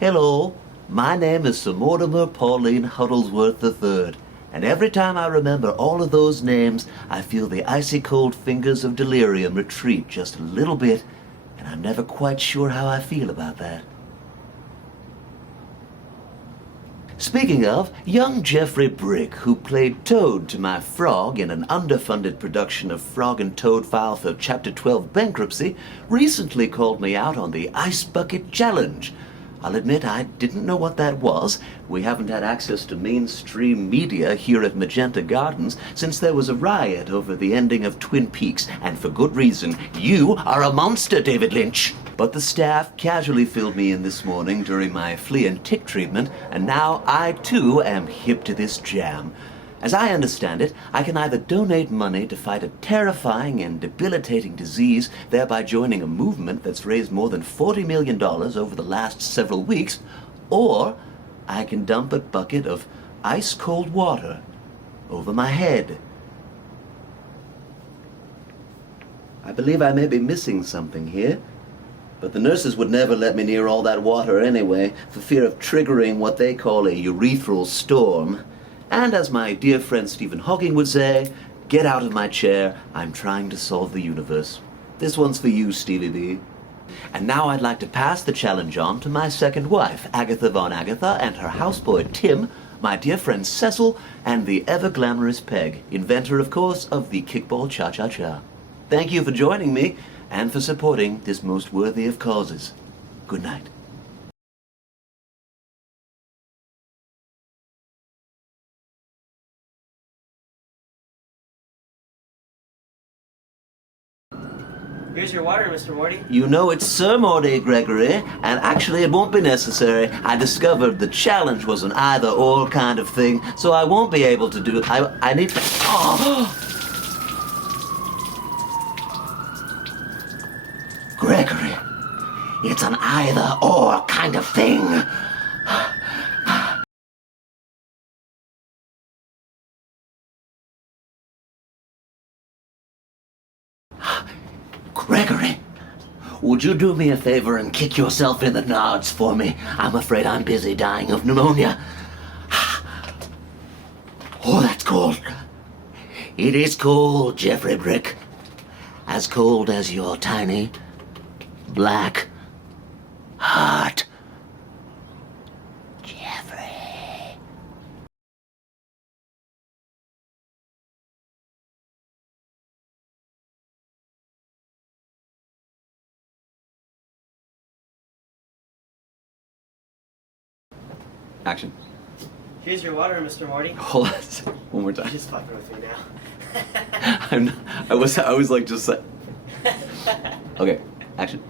Hello, my name is Sir Mortimer Pauline Huddlesworth III, and every time I remember all of those names, I feel the icy cold fingers of delirium retreat just a little bit, and I'm never quite sure how I feel about that. Speaking of, young Jeffrey Brick, who played Toad to my frog in an underfunded production of Frog and Toad File for Chapter 12 Bankruptcy, recently called me out on the Ice Bucket Challenge. I'll admit I didn't know what that was. We haven't had access to mainstream media here at Magenta Gardens since there was a riot over the ending of Twin Peaks, and for good reason. You are a monster, David Lynch! But the staff casually filled me in this morning during my flea and tick treatment, and now I too am hip to this jam. As I understand it, I can either donate money to fight a terrifying and debilitating disease, thereby joining a movement that's raised more than $40 million over the last several weeks, or I can dump a bucket of ice-cold water over my head. I believe I may be missing something here, but the nurses would never let me near all that water anyway, for fear of triggering what they call a urethral storm. And as my dear friend Stephen Hawking would say, get out of my chair, I'm trying to solve the universe. This one's for you, Stevie B. And now I'd like to pass the challenge on to my second wife, Agatha Von Agatha, and her houseboy Tim, my dear friend Cecil, and the ever-glamorous Peg, inventor, of course, of the kickball cha-cha-cha. Thank you for joining me, and for supporting this most worthy of causes. Good night. Here's your water, Mr. Morty. You know it's Sir Morty, Gregory, and actually it won't be necessary. I discovered the challenge was an either-or kind of thing, so I won't be able to do it. I need to... Oh! Gregory, it's an either-or kind of thing. Gregory, would you do me a favor and kick yourself in the nards for me? I'm afraid I'm busy dying of pneumonia. Oh, that's cold. It is cold, Jeffrey Brick. As cold as your tiny, black heart. Jeffrey. Action. Here's your water, Mr. Morty. Hold on. One more time. Just fucking with me now. I was like just like. Okay. Action.